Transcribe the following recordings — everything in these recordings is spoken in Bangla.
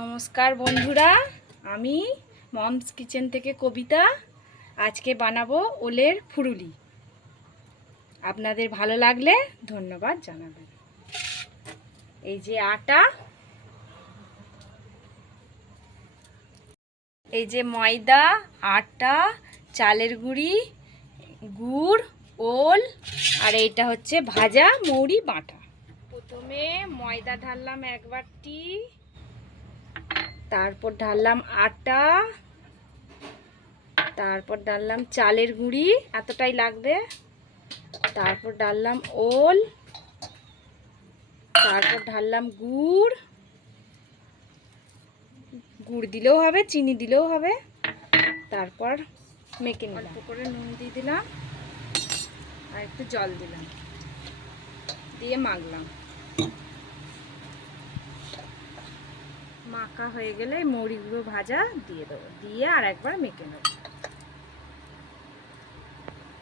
নমস্কার বন্ধুরা, আমি মমস কিচেন থেকে কবিতা। আজকে বানাবো ওলের ফুরুলি। আপনাদের ভালো লাগলে ধন্যবাদ জানাবেন। এই যে আটা, এই যে ময়দা, আটা, চালের গুঁড়ি, গুড়, ওল, আর এইটা হচ্ছে ভাজা মৌরি বাটা। প্রথমে ময়দা ঢাললাম এক বাটি। তারপর ঢাললাম আটা, তারপর ডাললাম চালের গুঁড়ি, এতটাই লাগবে। তারপর ডাললাম ওল, তারপর ঢাললাম গুড়। গুড় দিলেও হবে, চিনি দিলেও হবে। তারপর মেখে নিলাম। অল্প করে নুন দিয়ে দিলাম, আর একটু জল দিলাম। দিয়ে মাখলাম। মাখা হয়ে গেলে মৌরিগুলো ভাজা দিয়ে দেবো। দিয়ে আর একবার মেখে নেব।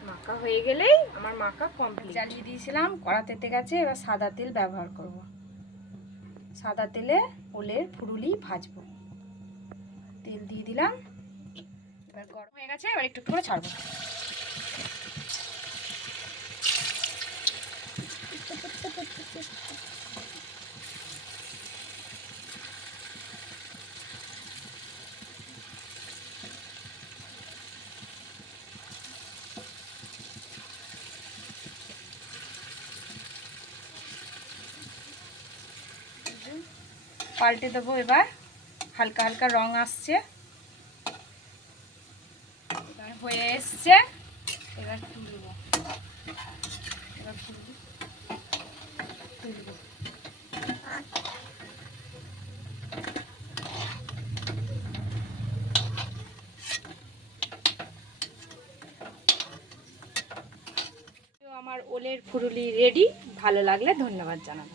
মাখা হয়ে গেলেই আমার মাখা কমপ্লিট জ্বালিয়ে দিয়েছিলাম কড়া তেতে গেছে, এবার সাদা তেল ব্যবহার করব। সাদা তেলে ওলের ফুরুলি ভাজবো। তেল দিয়ে দিলাম। এবার গরম হয়ে গেছে, এবার একটু একটু করে ছাড়বো। পাল্টে দেবো এবার। হালকা হালকা রং আসছে। এবার হয়ে এসছে। এবার তুলব এবার তুলব তুলব আমার ওলের ফুরুলি রেডি। ভালো লাগলে ধন্যবাদ জানাব।